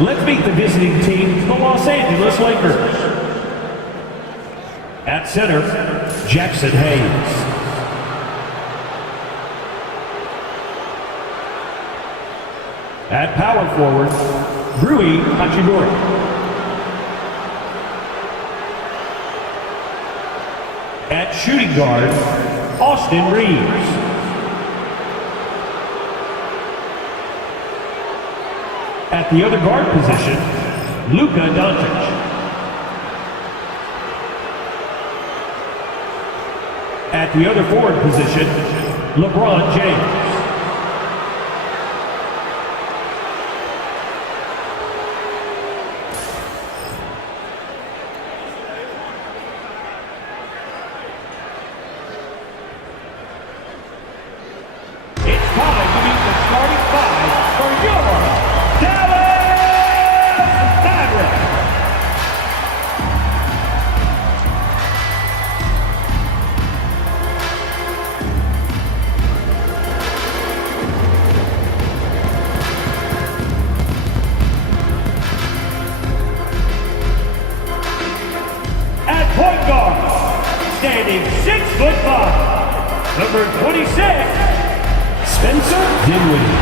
Let's meet the visiting team, the Los Angeles Lakers. At center, Jackson Hayes. At power forward, Rui Hachimura. At shooting guard, Austin Reeves. At the other guard position, Luka Dončić. At the other forward position, LeBron James. Standing 6'5", number 26, Spencer Dinwiddie.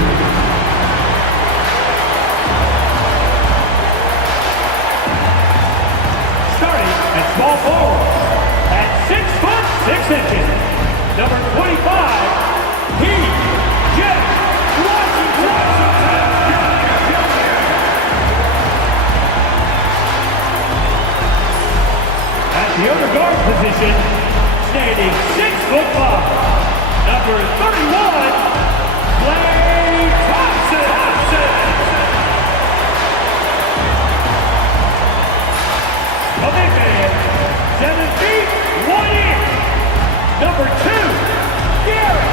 Starting at small forward at 6'6", number 25, the other guard position, standing 6'5", number 31, Klay Thompson. A big man, 7 feet, 1 inch, number 2, Gary.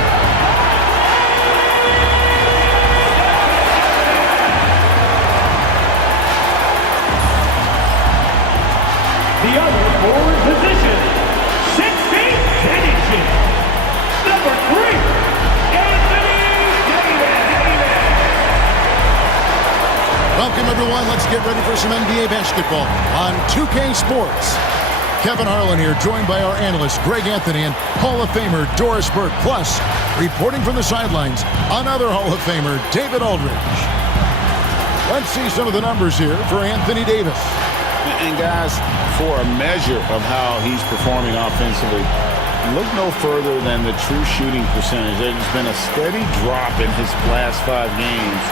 The other forward position, 6 feet, 10 inches. Number 3, Anthony Davis. Welcome, everyone. Let's get ready for some NBA basketball on 2K Sports. Kevin Harlan here, joined by our analyst, Greg Anthony, and Hall of Famer, Doris Burke. Plus, reporting from the sidelines, another Hall of Famer, David Aldridge. Let's see some of the numbers here for Anthony Davis. And guys, for a measure of how he's performing offensively, look no further than the true shooting percentage. There's been a steady drop in his last 5 games,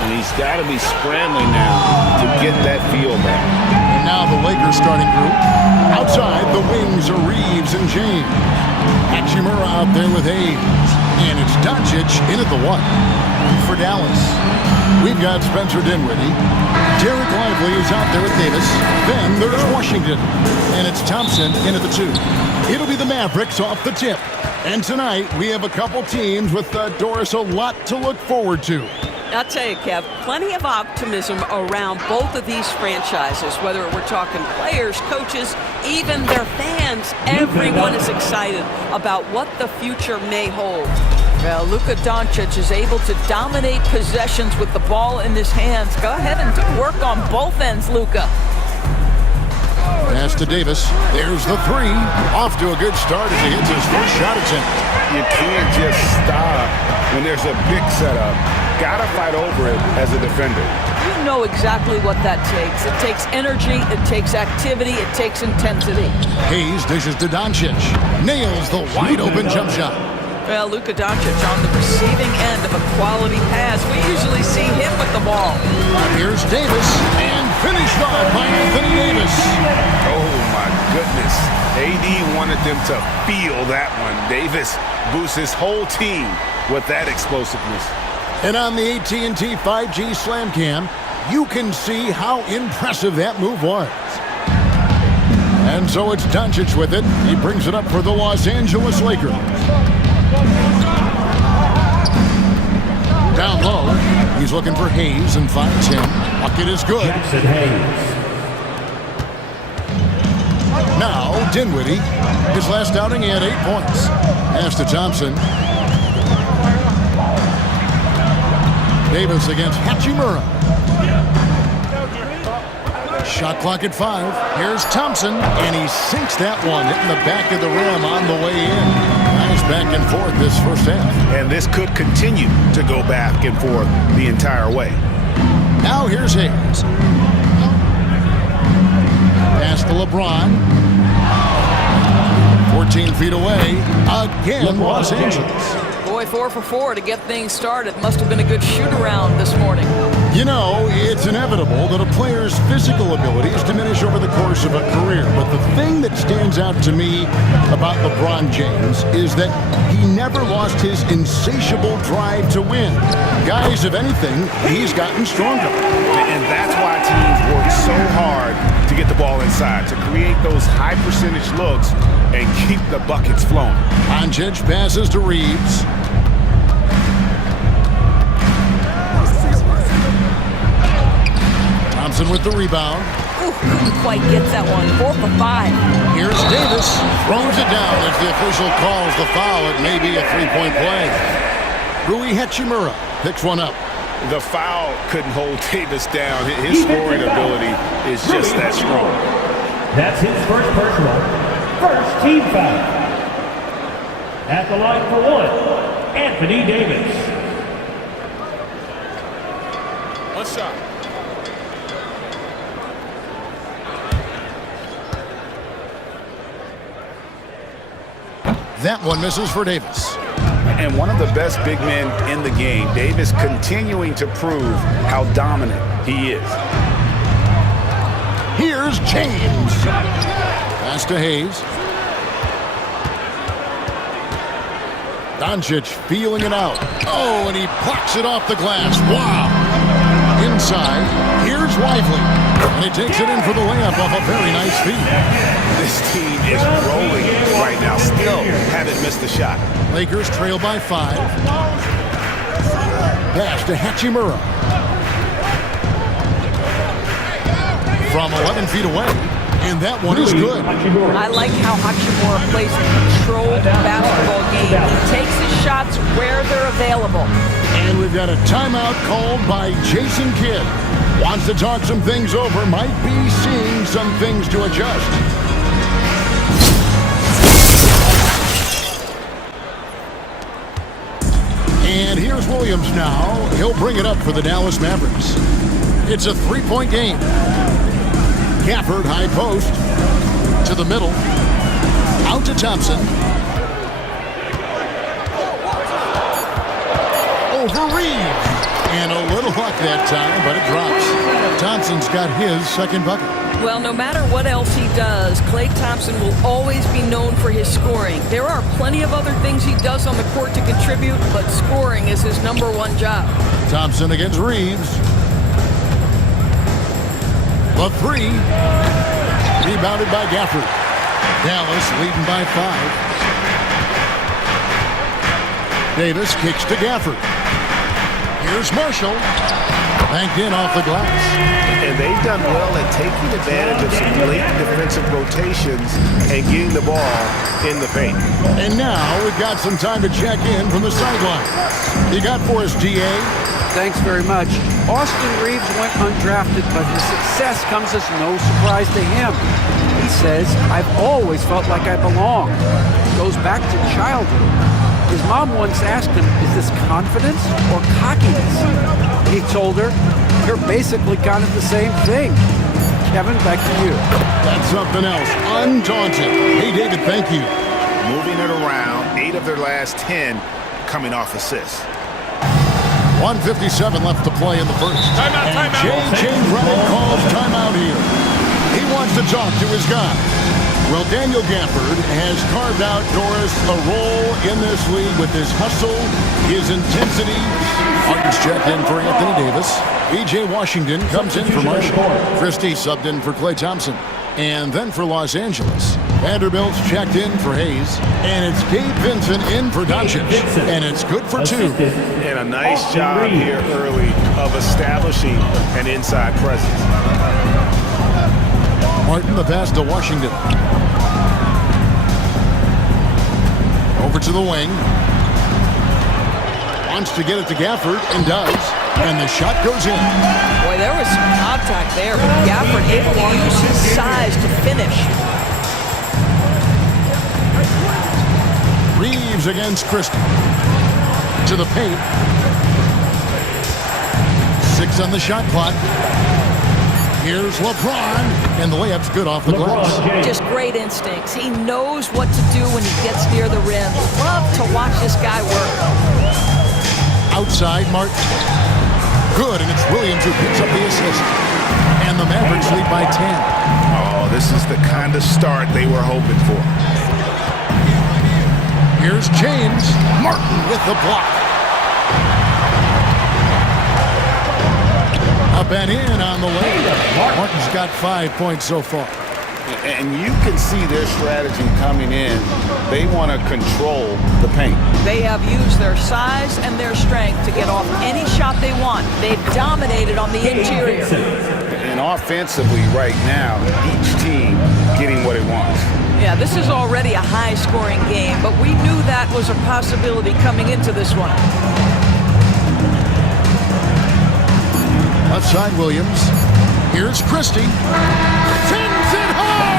and he's got to be scrambling now to get that feel back. And now the Lakers starting group. Outside, the wings are Reeves and James. Hachimura out there with Hayes. And it's Dončić in at the 1. For Dallas, we've got Spencer Dinwiddie. Derek Lively is out there with Davis. Then there's Washington. And it's Thompson in at the 2. It'll be the Mavericks off the tip. And tonight, we have a couple teams with, Doris, a lot to look forward to. I'll tell you, Kev, plenty of optimism around both of these franchises, whether we're talking players, coaches, even their fans. Everyone is excited about what the future may hold. Well, Luka Dončić is able to dominate possessions with the ball in his hands. Go ahead and do work on both ends, Luka. Pass to Davis. There's the 3. Off to a good start as he hits his first shot attempt. You can't just stop when there's a big setup. Gotta fight over it as a defender. You know exactly what that takes. It takes energy, it takes activity, it takes intensity. Hayes dishes to Dončić. Nails the wide-open jump shot. Well, Luka Dončić on the receiving end of a quality pass. We usually see him with the ball. Here's Davis, and finished off by Anthony Davis. Oh, my goodness. AD wanted them to feel that one. Davis boosts his whole team with that explosiveness. And on the AT&T 5G Slam Cam, you can see how impressive that move was. And so it's Dončić with it. He brings it up for the Los Angeles Lakers. Down low, he's looking for Hayes and finds him. Bucket is good. Jackson Hayes. Now, Dinwiddie. His last outing, he had 8 points. Pass to Thompson. Davis against Hachimura. Shot clock at 5. Here's Thompson, and he sinks that one, hitting the back of the rim on the way in. Nice back and forth this first half. And this could continue to go back and forth the entire way. Now here's Hayes. Pass to LeBron. 14 feet away. Again, Los Angeles. Boy, 4 for 4 to get things started. Must have been a good shoot-around this morning. You know, it's inevitable that a player's physical abilities diminish over the course of a career. But the thing that stands out to me about LeBron James is that he never lost his insatiable drive to win. Guys, if anything, he's gotten stronger. And that's why teams work so hard to get the ball inside, to create those high-percentage looks and keep the buckets flowing. Dončić passes to Reeves. Thompson with the rebound. Ooh, couldn't quite get that one. 4 for 5. Here's Davis. Throws it down as the official calls the foul. It may be a three-point play. Rui Hachimura picks one up. The foul couldn't hold Davis down. His scoring ability is just that strong. That's his first personal. First team foul. At the line for one, Anthony Davis. One shot. That one misses for Davis. And one of the best big men in the game, Davis continuing to prove how dominant he is. Here's James. Pass to Hayes. Dončić feeling it out. Oh, and he plucks it off the glass. Wow. Inside, here's Lively. And he takes it in for the layup off a very nice feed. This team is rolling right now. Still haven't missed a shot. Lakers trail by 5. Pass to Hachimura. From 11 feet away. And that one is good. I like how Hachimura plays a controlled basketball game. He takes his shots where they're available. And we've got a timeout called by Jason Kidd. Wants to talk some things over. Might be seeing some things to adjust. And here's Williams now. He'll bring it up for the Dallas Mavericks. It's a three-point game. Gafford, high post, to the middle, out to Thompson. Over Reeves. And a little luck that time, but it drops. Thompson's got his second bucket. Well, no matter what else he does, Klay Thompson will always be known for his scoring. There are plenty of other things he does on the court to contribute, but scoring is his #1 job. Thompson against Reeves. The three. Rebounded by Gafford. Dallas leading by 5. Davis kicks to Gafford. Here's Marshall. Banked in off the glass. And they've done well at taking advantage of some late defensive rotations and getting the ball in the paint. And now we've got some time to check in from the sideline. You got for us, GA? Thanks very much. Austin Reeves went undrafted, but his success comes as no surprise to him. He says, "I've always felt like I belong." Goes back to childhood. His mom once asked him, "Is this confidence or cockiness?" He told her, "You're basically kind of the same thing." Kevin, back to you. That's something else. Undaunted. Hey, David, thank you. Moving it around, 8 of their last 10 coming off assists. 1:57 left to play in the first. Timeout. J.J. Redick calls timeout here. He wants to talk to his guy. Well, Daniel Gafford has carved out, Doris, a role in this league with his hustle, his intensity. Harden's checked in for Anthony Davis. B.J. Washington comes in for Marshall. Christie subbed in for Klay Thompson. And then for Los Angeles, Vanderbilt's checked in for Hayes. And it's Gabe Vincent in for Dončić. And it's good for 2. And a nice job here early of establishing an inside presence. Martin, the pass to Washington. Over to the wing. Wants to get it to Gafford, and does. And the shot goes in. Boy, there was some contact there, but Gafford able to use his size to finish. Reeves against Christie. To the paint. 6 on the shot clock. Here's LeBron, and the layup's good off the glass. Just great instincts. He knows what to do when he gets near the rim. Love to watch this guy work. Outside, Martin. Good, and it's Williams who picks up the assist. And the Mavericks lead by 10. Oh, this is the kind of start they were hoping for. Here's James. Martin with the block. Up and in on the way. Martin's got 5 points so far. And you can see their strategy coming in. They want to control the paint. They have used their size and their strength to get off any shot they want. They've dominated on the interior. And offensively right now, each team getting what it wants. Yeah, this is already a high-scoring game, but we knew that was a possibility coming into this one. Left side, Williams. Here's Christie. Sends it home!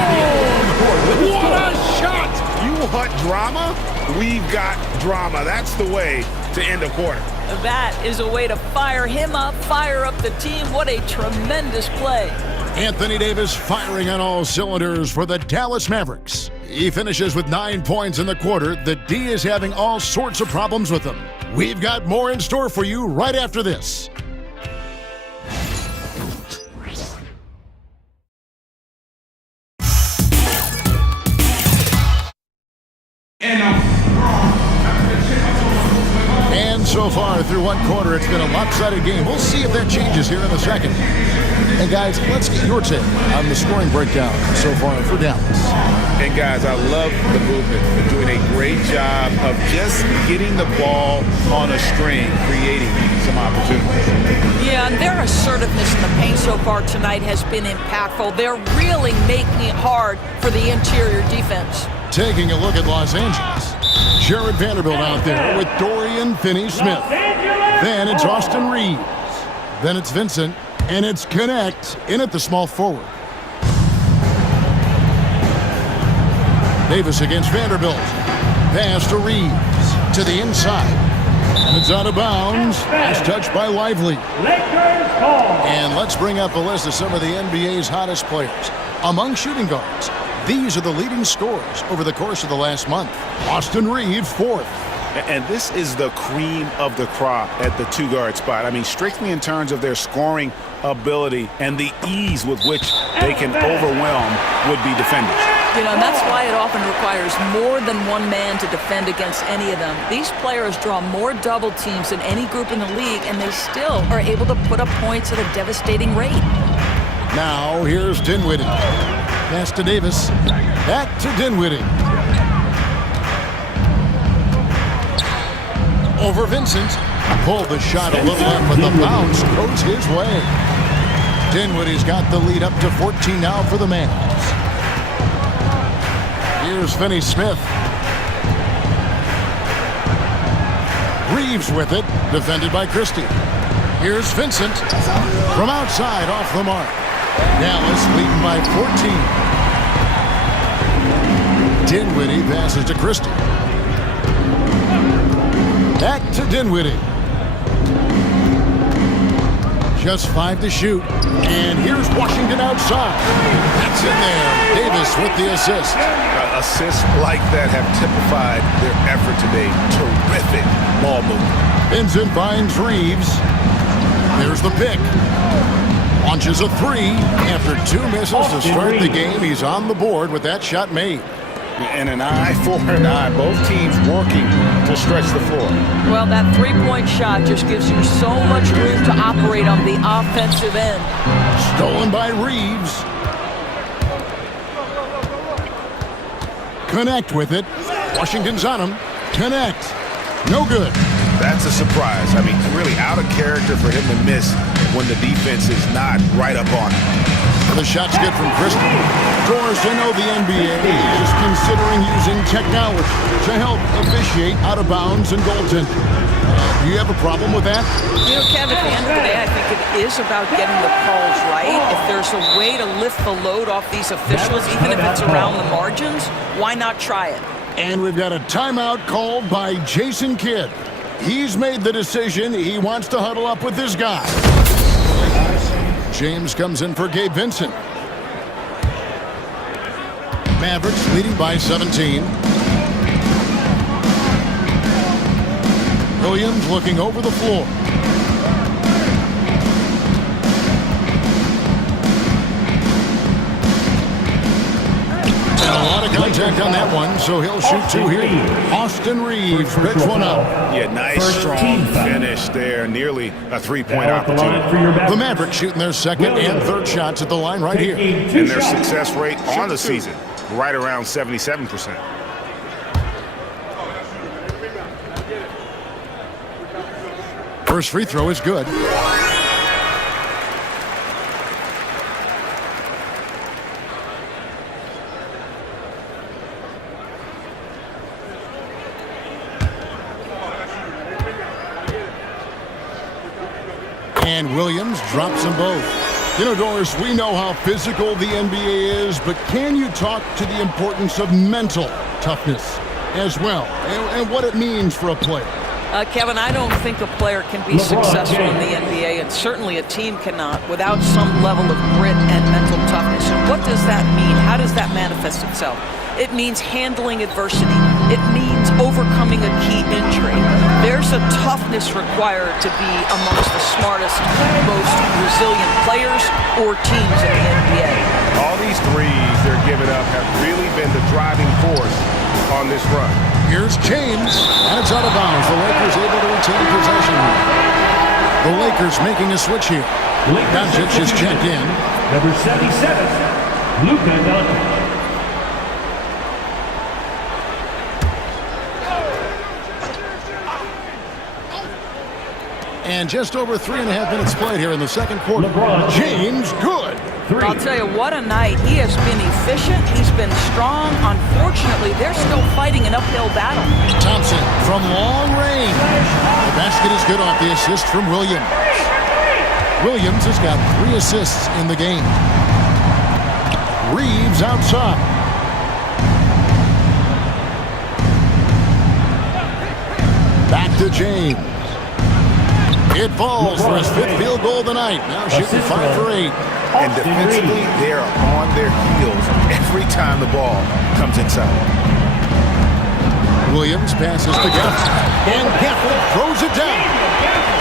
What a shot! You want drama? We've got drama. That's the way to end a quarter. That is a way to fire him up, fire up the team. What a tremendous play. Anthony Davis firing on all cylinders for the Dallas Mavericks. He finishes with 9 points in the quarter. The D is having all sorts of problems with him. We've got more in store for you right after this. And so far through one quarter, it's been a lopsided game. We'll see if that changes here in a second. And guys, let's get your take on the scoring breakdown so far for Dallas. And guys, I love the movement. They're doing a great job of just getting the ball on a string, creating some opportunities. Yeah, and their assertiveness in the paint so far tonight has been impactful. They're really making it hard for the interior defense. Taking a look at Los Angeles. Jared Vanderbilt out there with Dorian Finney-Smith. Then it's Austin Reeves. Then it's Vincent. And it's Connect in at the small forward. Davis against Vanderbilt. Pass to Reeves. To the inside. And it's out of bounds. Pass touched by Lively. And let's bring up a list of some of the NBA's hottest players. Among shooting guards, these are the leading scorers over the course of the last month. Austin Reeves, 4th. And this is the cream of the crop at the 2-guard spot. I mean, strictly in terms of their scoring ability and the ease with which they can overwhelm would-be defenders. You know, and that's why it often requires more than one man to defend against any of them. These players draw more double teams than any group in the league, and they still are able to put up points at a devastating rate. Now, here's Dinwiddie. Pass to Davis. Back to Dinwiddie. Over Vincent. Pulled the shot a little in, but the bounce goes his way. Dinwiddie's got the lead up to 14 now for the Mavs. Here's Finney-Smith. Reeves with it, defended by Christie. Here's Vincent. From outside, off the mark. Dallas leading by 14. Dinwiddie passes to Christie. Back to Dinwiddie. Just 5 to shoot. And here's Washington outside. That's in there. Davis with the assist. Assists like that have typified their effort today. Terrific ball movement. Vincent finds Reeves. There's the pick. Launches a 3. After 2 misses to start the game, he's on the board with that shot made. And an eye for an eye. Both teams working to stretch the floor. Well, that three-point shot just gives you so much room to operate on the offensive end. Stolen by Reeves. Connect with it. Washington's on him. Connect. No good. That's a surprise. I mean, really out of character for him to miss when the defense is not right up on him. The shot's good from Christie. Of course, I know the NBA is considering using technology to help officiate out of bounds and goaltending. Do you have a problem with that? You know, Kev, at the end of the day, I think it is about getting the calls right. If there's a way to lift the load off these officials, even if it's around the margins, why not try it? And we've got a timeout called by Jason Kidd. He's made the decision. He wants to huddle up with this guy. James comes in for Gabe Vincent. Mavericks leading by 17. Williams looking over the floor. And a lot of contact on that one, so he'll shoot two here. Austin Reeves picks one up. Yeah, nice, strong finish there. Nearly a three-point opportunity. The Mavericks shooting their second and third shots at the line right here. And their success rate on the season, right around 77%. First free throw is good. And Williams drops them both. You know, Doris, we know how physical the NBA is, but can you talk to the importance of mental toughness as well, and what it means for a player? Kevin, I don't think a player can be successful in the NBA, and certainly a team cannot, without some level of grit and mental toughness. And what does that mean? How does that manifest itself? It means handling adversity. It means overcoming a key injury. There's a toughness required to be amongst the smartest, most resilient players or teams in the NBA. All these threes they're giving up have really been the driving force on this run. Here's James, and it's out of bounds. The Lakers able to retain possession. The Lakers making a switch here. Dončić is checked in. Number 77, Luka Dončić. And just over 3.5 minutes played here in the second quarter. James, good. I'll tell you, what a night. He has been efficient. He's been strong. Unfortunately, they're still fighting an uphill battle. Thompson from long range. The basket is good off the assist from Williams. Williams has got 3 assists in the game. Reeves outside. Back to James. It falls for his 5th field goal of the night. Now shooting 5 for 8. And defensively, they are on their heels every time the ball comes inside. Williams passes to Gafford. And Gafford throws it down.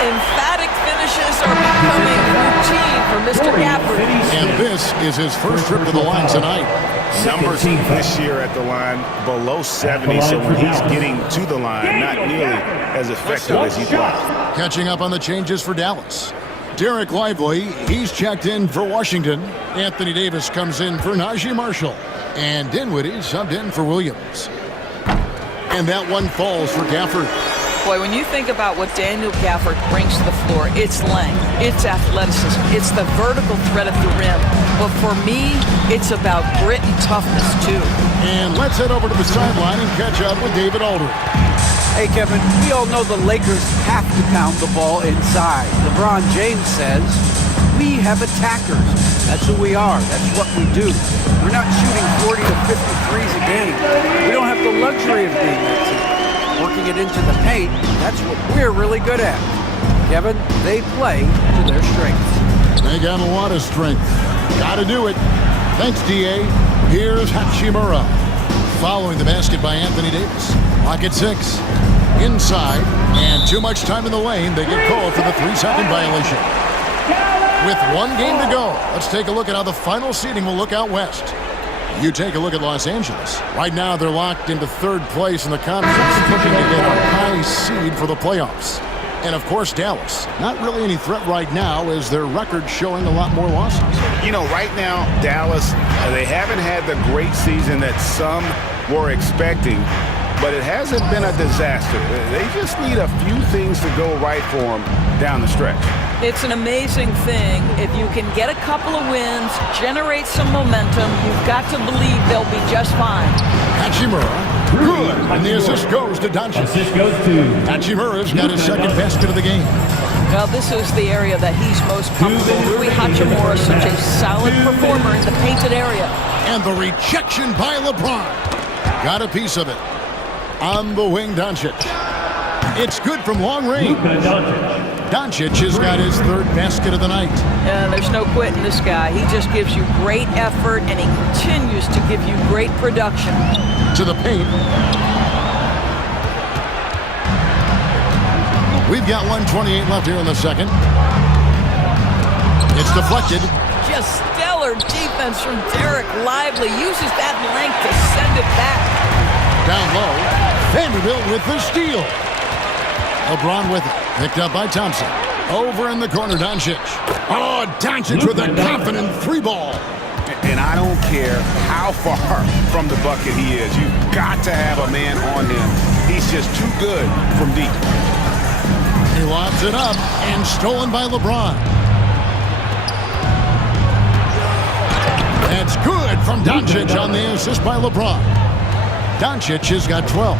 Emphatic finishes are becoming routine for Mr. Gafford. And this is his first trip to the line tonight. Numbers this year at the line below 70, so when he's getting to the line, not nearly as effective as he thought. Catching up on the changes for Dallas. Derek Lively, he's checked in for Washington. Anthony Davis comes in for Najee Marshall. And Dinwiddie subbed in for Williams. And that one falls for Gafford. Boy, when you think about what Daniel Gafford brings to the floor, it's length, it's athleticism, it's the vertical threat at the rim. But for me, it's about grit and toughness, too. And let's head over to the sideline and catch up with David Aldridge. Hey, Kevin, we all know the Lakers have to pound the ball inside. LeBron James says, we have attackers. That's who we are. That's what we do. We're not shooting 40 to 50 threes a game. We don't have the luxury of being that team. Working it into the paint, that's what we're really good at. Kevin, they play to their strengths. They got a lot of strength. Got to do it. Thanks, D.A. Here's Hachimura. Following the basket by Anthony Davis. Clock at 6. Inside. And too much time in the lane. They get called for the 3-second violation. With 1 game to go, let's take a look at how the final seeding will look out west. You take a look at Los Angeles. Right now, they're locked into 3rd place in the conference, looking to get a high seed for the playoffs. And, of course, Dallas. Not really any threat right now as their record showing a lot more losses. You know, right now, Dallas, they haven't had the great season that some were expecting, but it hasn't been a disaster. They just need a few things to go right for them down the stretch. It's an amazing thing. If you can get a couple of wins, generate some momentum, you've got to believe they'll be just fine. Hachimura, good. And the assist goes to Dončić. Assist goes to Hachimura's got his second basket of the game. Well, this is the area that he's most comfortable. Rui Hachimura, such a solid performer in the painted area. And the rejection by LeBron. Got a piece of it. On the wing, Dončić. It's good from long range. Luka Dončić. Dončić has got his third basket of the night. There's no quitting this guy. He just gives you great effort, and he continues to give you great production. To the paint. We've got 1:28 left here in the second. It's deflected. Just stellar defense from Derek Lively. Uses that length to send it back. Down low. Vanderbilt with the steal. LeBron with it. Picked up by Thompson. Over in the corner, Dončić. Oh, Dončić with a confident three ball. And I don't care how far from the bucket he is. You've got to have a man on him. He's just too good from deep. He lobs it up and stolen by LeBron. That's good from Dončić on the assist by LeBron. Dončić has got 12.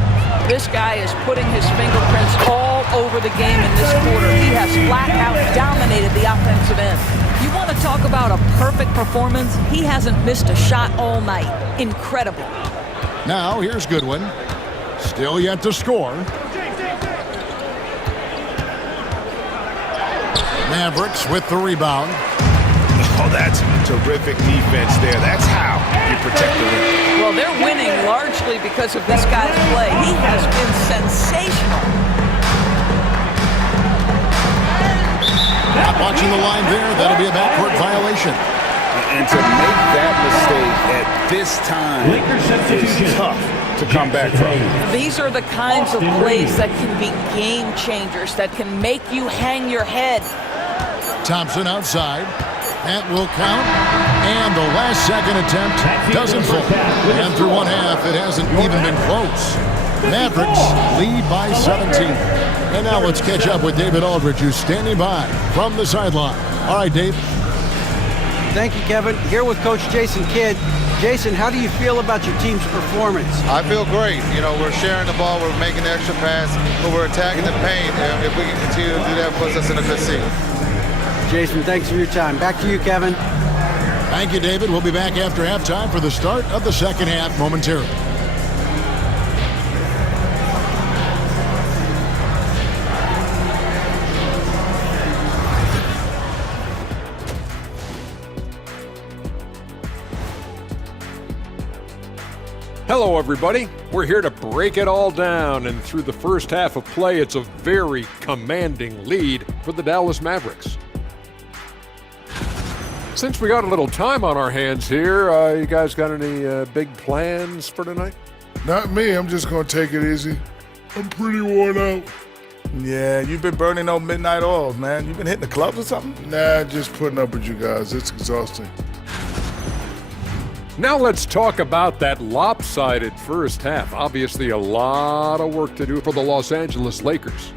This guy is putting his fingerprints all over the game in this quarter. He has flat out dominated the offensive end. You want to talk about a perfect performance? He hasn't missed a shot all night. Incredible. Now here's Goodwin. Still yet to score. Mavericks with the rebound. Oh, that's terrific defense there. That's how you protect the win. Well, they're winning largely because of this guy's play. He has been sensational. Not watching the line there. That'll be a backcourt violation. And to make that mistake at this time is tough to come back from. These are the kinds of plays that can be game changers, that can make you hang your head. Thompson outside. That will count. And the last second attempt doesn't fall. And through one half, it hasn't even been close. Mavericks lead by 17. And now let's catch up with David Aldridge, who's standing by from the sideline. All right, Dave. Thank you, Kevin. Here with Coach Jason Kidd. Jason, how do you feel about your team's performance? I feel great. You know, we're sharing the ball, we're making the extra pass, but we're attacking the paint. And if we can continue to do that, it puts us in a good seat. Jason, thanks for your time. Back to you, Kevin. Thank you, David. We'll be back after halftime for the start of the second half momentarily. Hello, everybody. We're here to break it all down, and through the first half of play, it's a very commanding lead for the Dallas Mavericks. Since we got a little time on our hands here, you guys got any big plans for tonight? Not me. I'm just going to take it easy. I'm pretty worn out. Yeah, you've been burning those midnight oils, man. You've been hitting the clubs or something? Nah, just putting up with you guys. It's exhausting. Now let's talk about that lopsided first half. Obviously, a lot of work to do for the Los Angeles Lakers.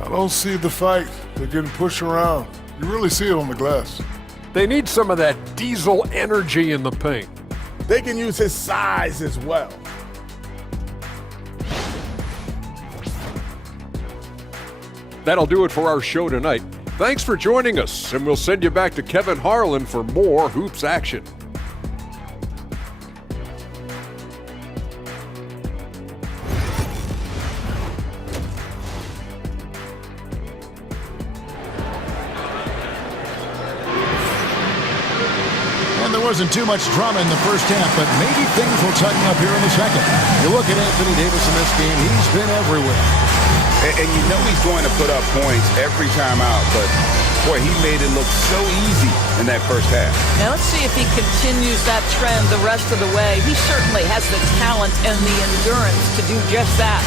I don't see the fight. They're getting pushed around. You really see it on the glass. They need some of that diesel energy in the paint. They can use his size as well. That'll do it for our show tonight. Thanks for joining us, and we'll send you back to Kevin Harlan for more hoops action. And there wasn't too much drama in the first half, but maybe things will tighten up here in the second. You look at Anthony Davis in this game, he's been everywhere. And you know he's going to put up points every time out, but boy, he made it look so easy in that first half. Now let's see if he continues that trend the rest of the way. He certainly has the talent and the endurance to do just that.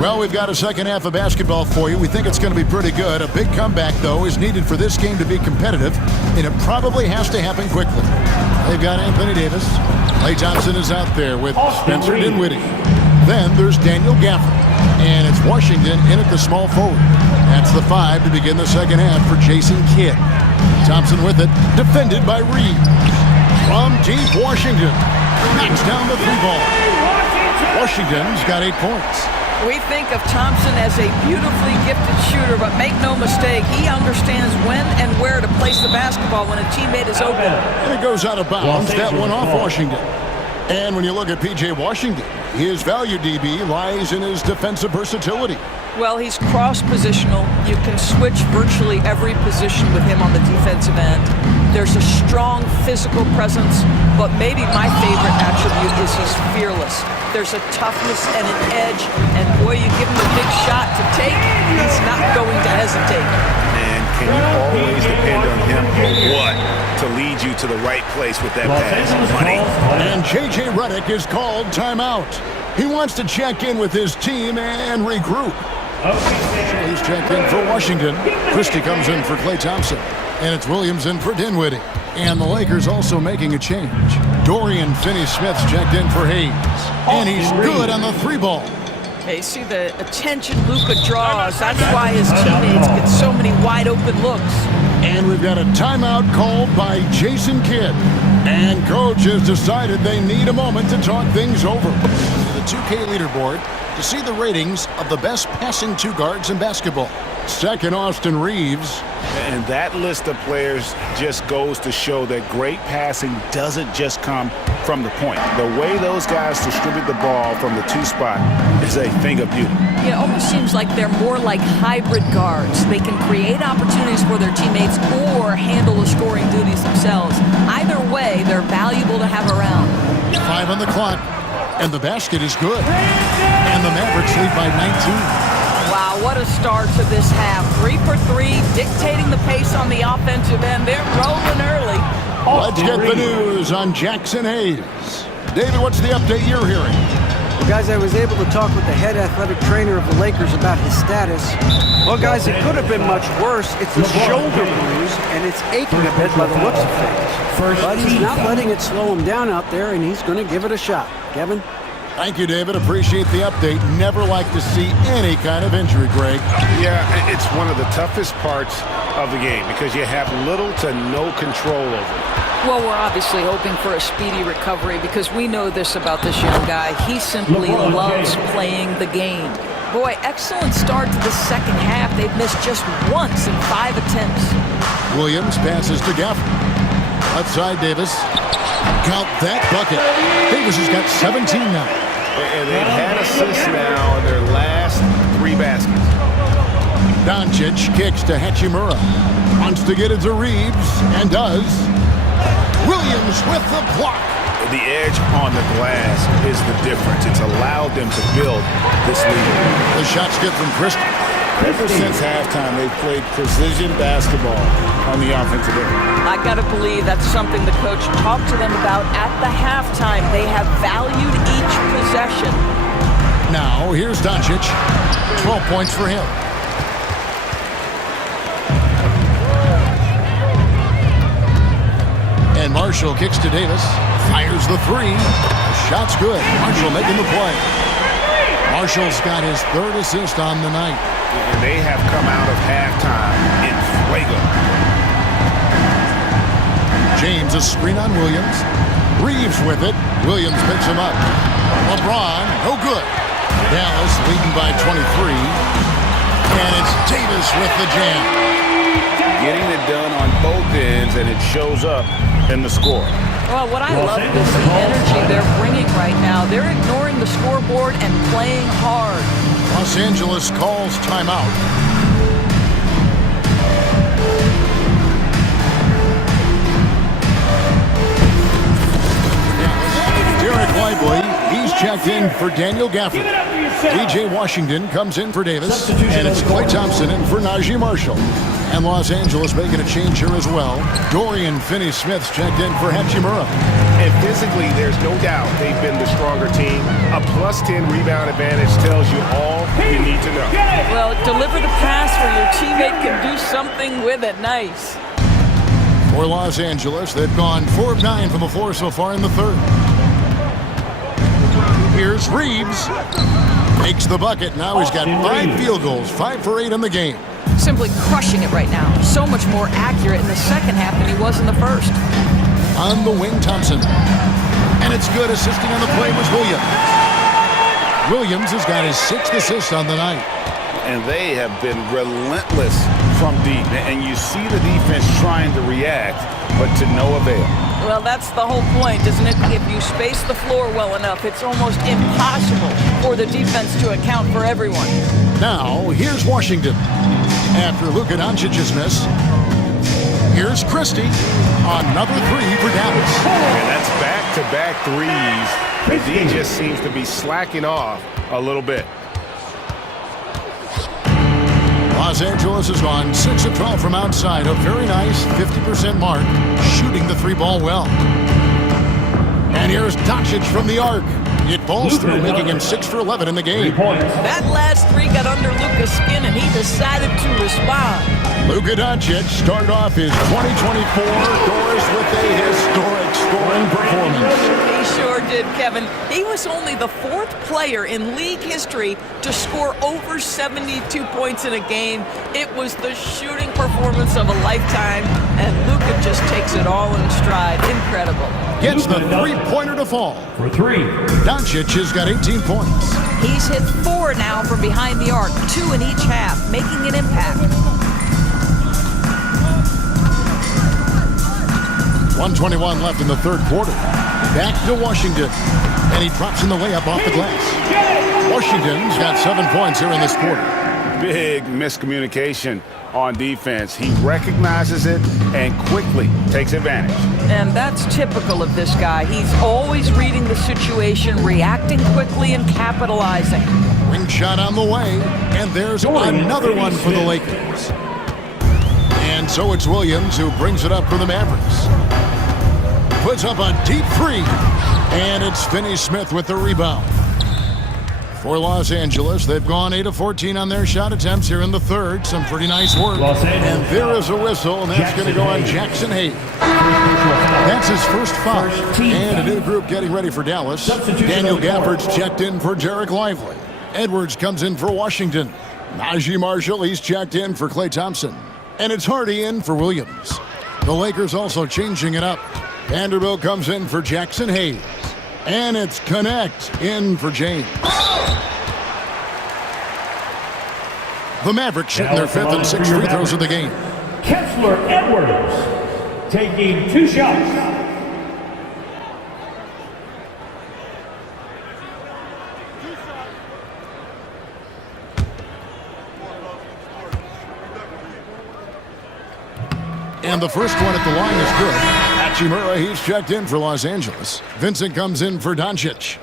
Well, we've got a second half of basketball for you. We think it's going to be pretty good. A big comeback, though, is needed for this game to be competitive, and it probably has to happen quickly. They've got Anthony Davis. Klay Thompson is out there with Spencer Dinwiddie. Then there's Daniel Gafford. And it's Washington in at the small forward. That's the 5 to begin the second half for Jason Kidd. Thompson with it, defended by Reeves. From deep, Washington knocks down the 3-ball. Washington's got 8 points. We think of Thompson as a beautifully gifted shooter, but make no mistake, he understands when and where to place the basketball when a teammate is open. And it goes out of bounds. That one off Washington. And when you look at P.J. Washington, his value, DB, lies in his defensive versatility. Well, he's cross-positional. You can switch virtually every position with him on the defensive end. There's a strong physical presence, but maybe my favorite attribute is he's fearless. There's a toughness and an edge, and boy, you give him a big shot to take, he's not going to hesitate. And can you always depend on him or what to lead you to the right place with that pass? Money. And J.J. Redick is called timeout. He wants to check in with his team and regroup. So he's checked in for Washington. Christie comes in for Klay Thompson. And it's Williams in for Dinwiddie. And the Lakers also making a change. Dorian Finney-Smith's checked in for Hayes. And he's good on the 3-ball. Hey, see the attention Luka draws. That's why his teammates get so many wide-open looks. And we've got a timeout called by Jason Kidd. And coach has decided they need a moment to talk things over. The 2K leaderboard to see the ratings of the best passing 2 guards in basketball. Second, Austin Reeves. And that list of players just goes to show that great passing doesn't just come from the point. The way those guys distribute the ball from the 2 spot is a thing of beauty. It almost seems like they're more like hybrid guards. They can create opportunities for their teammates or handle the scoring duties themselves. Either way, they're valuable to have around. 5 on the clock. And the basket is good. And the Mavericks lead by 19. Wow, what a start to this half. 3 for 3, dictating the pace on the offensive end. They're rolling early. Let's get the news on Jackson Hayes. David, what's the update you're hearing? Well, guys, I was able to talk with the head athletic trainer of the Lakers about his status. Well, guys, it could have been much worse. It's a shoulder bruise, and it's aching a bit by the looks of things. But he's not letting it slow him down out there, and he's going to give it a shot. Kevin? Thank you, David. Appreciate the update. Never like to see any kind of injury, Greg. Yeah, it's one of the toughest parts of the game because you have little to no control over it. Well, we're obviously hoping for a speedy recovery because we know this about this young guy. He simply loves playing the game. Boy, excellent start to the second half. They've missed just once in 5 attempts. Williams passes to Gafford. Outside Davis. Count that bucket. Davis has got 17 now. And they've had assists now in their last 3 baskets. Dončić kicks to Hachimura. Wants to get it to Reeves, and does. Williams with the block. The edge on the glass is the difference. It's allowed them to build this lead. The shot's good from Christie. Ever since halftime, they've played precision basketball on the offensive end. I got to believe that's something the coach talked to them about at the halftime. They have valued each possession. Now, here's Dončić. 12 points for him. And Marshall kicks to Davis. Fires the 3. The shot's good. Marshall making the play. Marshall's got his 3rd assist on the night. And they have come out of halftime in fuego. James a screen on Williams. Reeves with it. Williams picks him up. LeBron, no good. Dallas leading by 23. And it's Davis with the jam. Getting it done on both ends, and it shows up in the score. Well, what I love is the energy they're bringing right now. They're ignoring the scoreboard and playing hard. Los Angeles calls timeout. Derek Lively, he's checked in for Daniel Gafford. P.J. Washington comes in for Davis. And it's Klay Thompson in for Najee Marshall. And Los Angeles making a change here as well. Dorian Finney-Smith's checked in for Hachimura. And physically, there's no doubt they've been the stronger team. A +10 rebound advantage tells you all you need to know. Well, deliver the pass where your teammate can do something with it. Nice. For Los Angeles, they've gone 4 of 9 from the floor so far in the 3rd. Here's Reeves. Makes the bucket. Now he's got 5 field goals, 5 for 8 in the game. Simply crushing it right now. So much more accurate in the second half than he was in the first. On the wing, Thompson. And it's good. Assisting on the play was Williams. Williams has got his 6th assist on the night. And they have been relentless from deep. And you see the defense trying to react, but to no avail. Well, that's the whole point, isn't it? If you space the floor well enough, it's almost impossible for the defense to account for everyone. Now, here's Washington. After Luka Dončić's miss, here's Christie. Another 3 for Dallas. And that's back-to-back threes. And he just seems to be slacking off a little bit. Los Angeles has gone 6 of 12 from outside. A very nice 50% mark, shooting the 3-ball well. And here's Dončić from the arc. It falls through, making him 6 for 11 in the game. That last 3 got under Luka's skin, and he decided to respond. Luka Dončić started off his 2024 doors with a historic scoring performance. He sure did, Kevin. He was only the 4th player in league history to score over 72 points in a game. It was the shooting performance of a lifetime, and Luka just takes it all in stride. Incredible. Gets the 3-pointer to fall. For 3. Dončić has got 18 points. He's hit 4 now from behind the arc, 2 in each half, making an impact. 1:21 left in the 3rd quarter. Back to Washington. And he drops in the layup off the glass. Washington's got 7 points here in this quarter. Big miscommunication on defense. He recognizes it and quickly takes advantage. And that's typical of this guy. He's always reading the situation, reacting quickly, and capitalizing. Ring shot on the way. And there's another one for the Lakers. And so it's Williams who brings it up for the Mavericks. Puts up a deep 3. And it's Finney-Smith with the rebound. For Los Angeles, they've gone 8 of 14 on their shot attempts here in the 3rd. Some pretty nice work. And there is a whistle, and that's going to go on Jackson Hayes. That's his first foul. And a new group getting ready for Dallas. Daniel Gafford's checked in for Jarek Lively. Edwards comes in for Washington. Najee Marshall, he's checked in for Klay Thompson. And it's Hardy in for Williams. The Lakers also changing it up. Vanderbilt comes in for Jackson Hayes. And it's Connect in for James. The Mavericks shooting their 5th and 6th free throws of the game. Kessler Edwards taking 2 shots. And the first one at the line is good. Hachimura, he's checked in for Los Angeles. Vincent comes in for Dončić.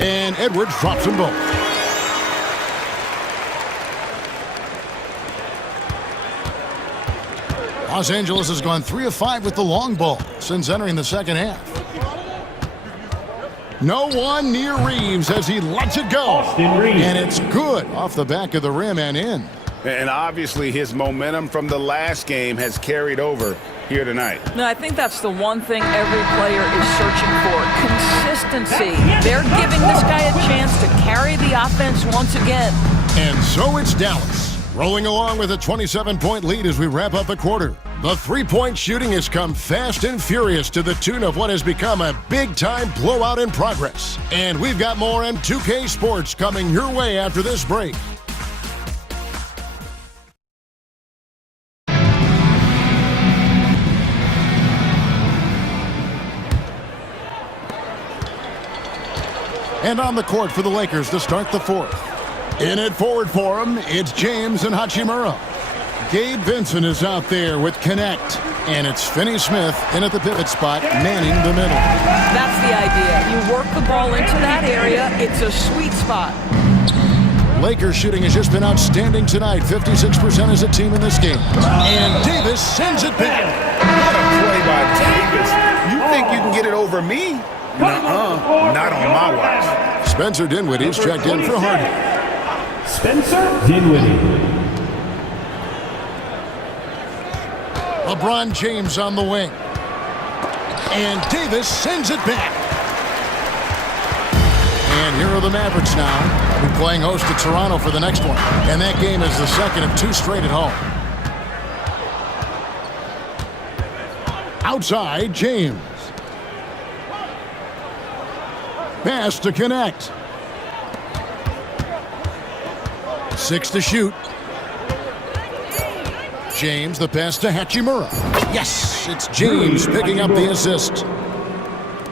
And Edwards drops them both. Los Angeles has gone 3 of 5 with the long ball since entering the second half. No one near Reeves as he lets it go. And it's good off the back of the rim and in. And obviously his momentum from the last game has carried over here tonight. No, I think that's the one thing every player is searching for. Consistency. They're giving this guy a chance to carry the offense once again. And so it's Dallas, rolling along with a 27-point lead as we wrap up the quarter. The 3-point shooting has come fast and furious to the tune of what has become a big-time blowout in progress. And we've got more M2K Sports coming your way after this break. And on the court for the Lakers to start the 4th. In it forward for him, it's James and Hachimura. Gabe Vincent is out there with Connect. And it's Finney-Smith in at the pivot spot, manning the middle. That's the idea. You work the ball into that area. It's a sweet spot. Lakers shooting has just been outstanding tonight. 56% as a team in this game. And Davis sends it back. What a play by Davis. You think you can get it over me? Nuh-uh. Not on my watch. Spencer Dinwiddie's checked in for Hardy. Spencer Dinwiddie. LeBron James on the wing. And Davis sends it back. And here are the Mavericks now. We're playing host to Toronto for the next one. And that game is the second of 2 straight at home. Outside, James. Pass to connect. 6 to shoot. James, the pass to Hachimura. Yes, it's James picking up the assist.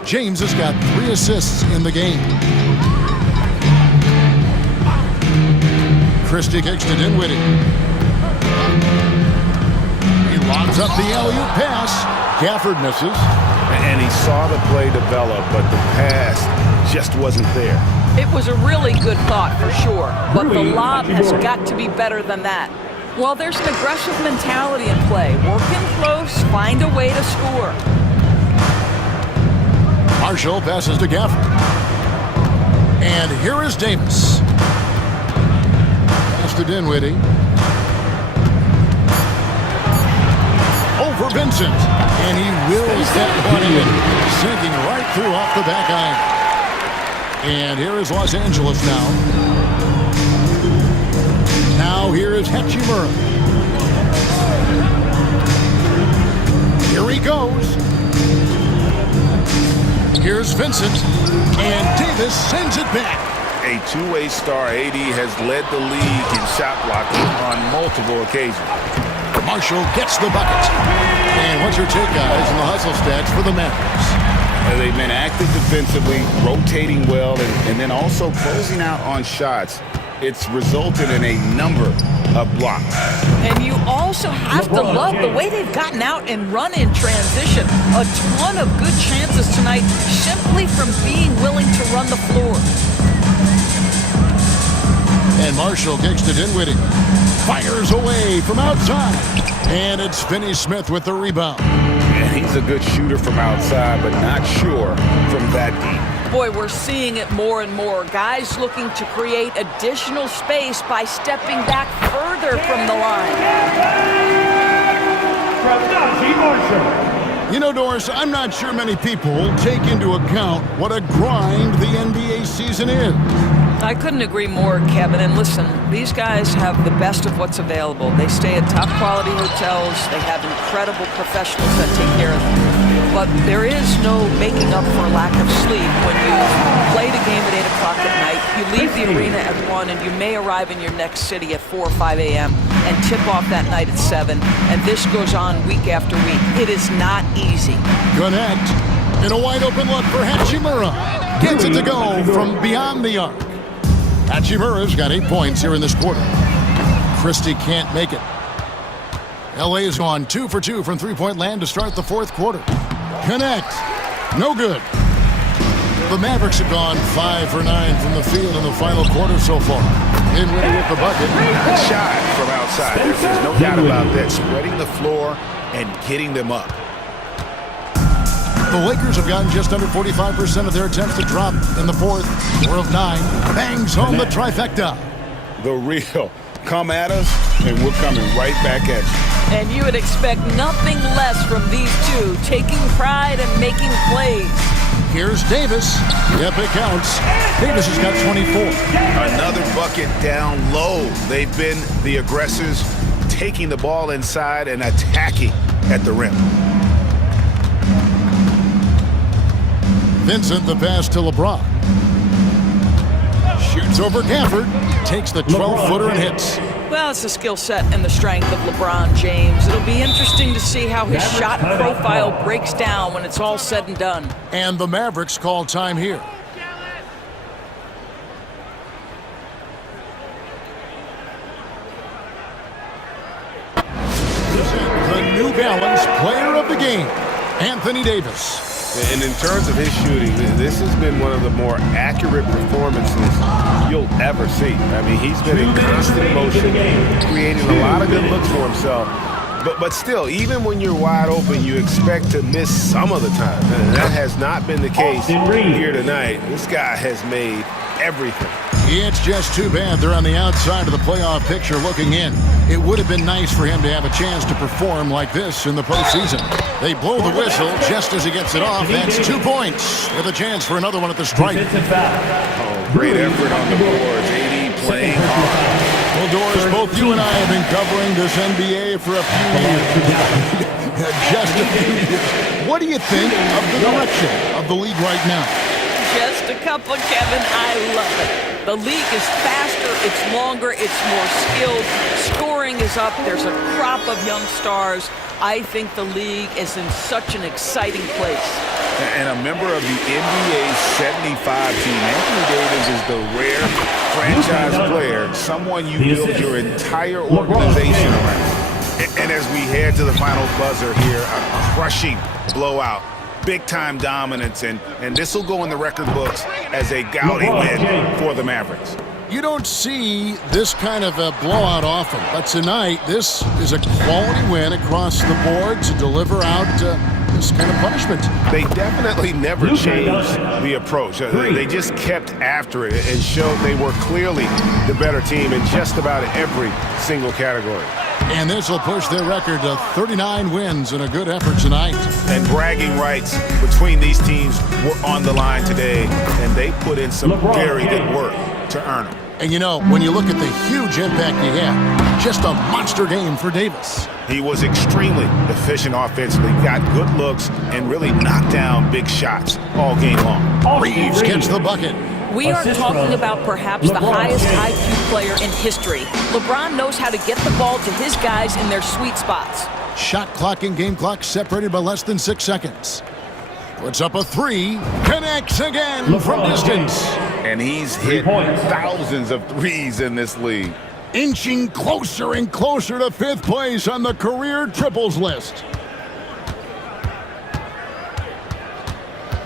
James has got 3 assists in the game. Christie kicks to Dinwiddie. He lobs up the alley-oop pass. Gafford misses. And he saw the play develop, but the pass just wasn't there. It was a really good thought for sure, but the lob has got to be better than that. Well, there's an aggressive mentality in play. Work in close, find a way to score. Marshall passes to Gafford. And here is Davis. Pass to Dinwiddie. Over Vincent. And he wills that one in, sinking right through off the back iron. And here is Los Angeles now. Now here is Hachimura. Here he goes. Here's Vincent. And Davis sends it back. A two-way star, AD has led the league in shot blocking on multiple occasions. Marshall gets the bucket. And what's your take, guys, on the hustle stats for the Mavericks? They've been active defensively, rotating well, and then also closing out on shots. It's resulted in a number of blocks. And you also have to love the way they've gotten out and run in transition. A ton of good chances tonight simply from being willing to run the floor. And Marshall kicks to Dinwiddie. Fires away from outside. And it's Finney-Smith with the rebound. And he's a good shooter from outside, but not sure from that deep. Boy, we're seeing it more and more. Guys looking to create additional space by stepping back further from the line. You know, Doris, I'm not sure many people take into account what a grind the NBA season is. I couldn't agree more, Kevin. And listen, these guys have the best of what's available. They stay at top-quality hotels. They have incredible professionals that take care of them. But there is no making up for lack of sleep when you played a game at 8 o'clock at night, you leave the arena at 1, and you may arrive in your next city at 4 or 5 a.m. and tip off that night at 7. And this goes on week after week. It is not easy. Connect. And a wide-open look for Hachimura. Gets it to go from beyond the arc. Hachimura's got 8 points here in this quarter. Christie can't make it. LA has gone 2 for 2 from three-point land to start the fourth quarter. Connect. No good. The Mavericks have gone 5 for 9 from the field in the final quarter so far. Dinwiddie with the bucket. Good shot from outside. There's no doubt about that. Spreading the floor and getting them up. The Lakers have gotten just under 45% of their attempts to drop in the fourth. 4 of 9. Bangs home the trifecta. The real. Come at us, and we're coming right back at you. And you would expect nothing less from these two, taking pride and making plays. Here's Davis. Yep, it counts. Davis has got 24. Another bucket down low. They've been the aggressors, taking the ball inside and attacking at the rim. Vincent, the pass to LeBron. Shoots over Gafford. Takes the 12-footer and hits. Well, it's the skill set and the strength of LeBron James. It'll be interesting to see how his shot profile breaks down when it's all said and done. And the Mavericks call time here. The New Balance player of the game, Anthony Davis. And in terms of his shooting, this has been one of the more accurate performances you'll ever see. I mean, he's been in constant motion, creating a lot of good looks for himself. But still, even when you're wide open, you expect to miss some of the time. And that has not been the case here tonight. This guy has made everything. It's just too bad they're on the outside of the playoff picture looking in. It would have been nice for him to have a chance to perform like this in the postseason. They blow the whistle just as he gets it off. That's 2 points with a chance for another one at the stripe. Great effort on the boards. AD playing hard. Well, Doris, both you and I have been covering this NBA for a few years. Just a few years. What do you think of the direction of the league right now? Just a couple, Kevin. I love it. The league is faster, it's longer, it's more skilled. Scoring is up. There's a crop of young stars. I think the league is in such an exciting place. And a member of the NBA 75 team, Anthony Davis is the rare franchise player, someone you build your entire organization around. And as we head to the final buzzer here, a crushing blowout. Big-time dominance, and this will go in the record books as a gaudy win for the Mavericks. You don't see this kind of a blowout often, but tonight this is a quality win across the board to deliver out this kind of punishment. They definitely never changed the approach. They just kept after it and showed they were clearly the better team in just about every single category. And this will push their record to 39 wins in a good effort tonight. And bragging rights between these teams were on the line today, and they put in some very good work to earn them. And you know, when you look at the huge impact he had, just a monster game for Davis. He was extremely efficient offensively, got good looks, and really knocked down big shots all game long. Reeves gets the bucket. We are talking about perhaps the highest IQ player in history. LeBron knows how to get the ball to his guys in their sweet spots. Shot clock and game clock separated by less than 6 seconds. Puts up a three, connects again from distance. And he's hit thousands of threes in this league. Inching closer and closer to 5th place on the career triples list.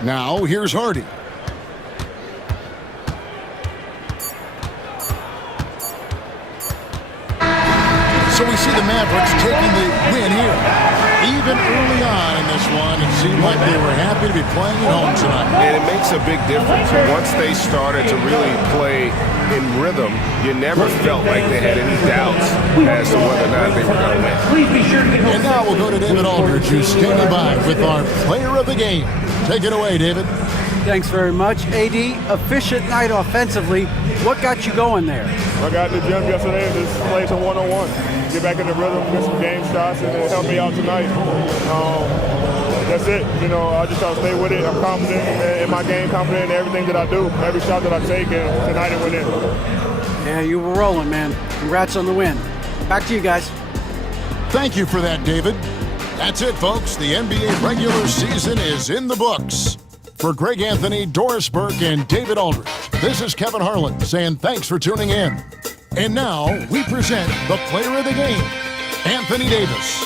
Now here's Hardy. So we see the Mavericks taking the win here. Even early on in this one, it seemed like they were happy to be playing at home tonight. And it makes a big difference. Once they started to really play in rhythm, you never felt like they had any doubts as to whether or not they were going to win. And now we'll go to David Aldridge, who's standing by with our player of the game. Take it away, David. Thanks very much, AD. Efficient night offensively. What got you going there? I got in the gym yesterday and just played some one-on-one. Get back in the rhythm, get some game shots, and it helped me out tonight. That's it. You know, I just try to stay with it. I'm confident in my game, confident in everything that I do, every shot that I take, and tonight it went in. Yeah, you were rolling, man. Congrats on the win. Back to you guys. Thank you for that, David. That's it, folks. The NBA regular season is in the books. For Greg Anthony, Doris Burke, and David Aldridge, this is Kevin Harlan saying thanks for tuning in. And now we present the player of the game, Anthony Davis.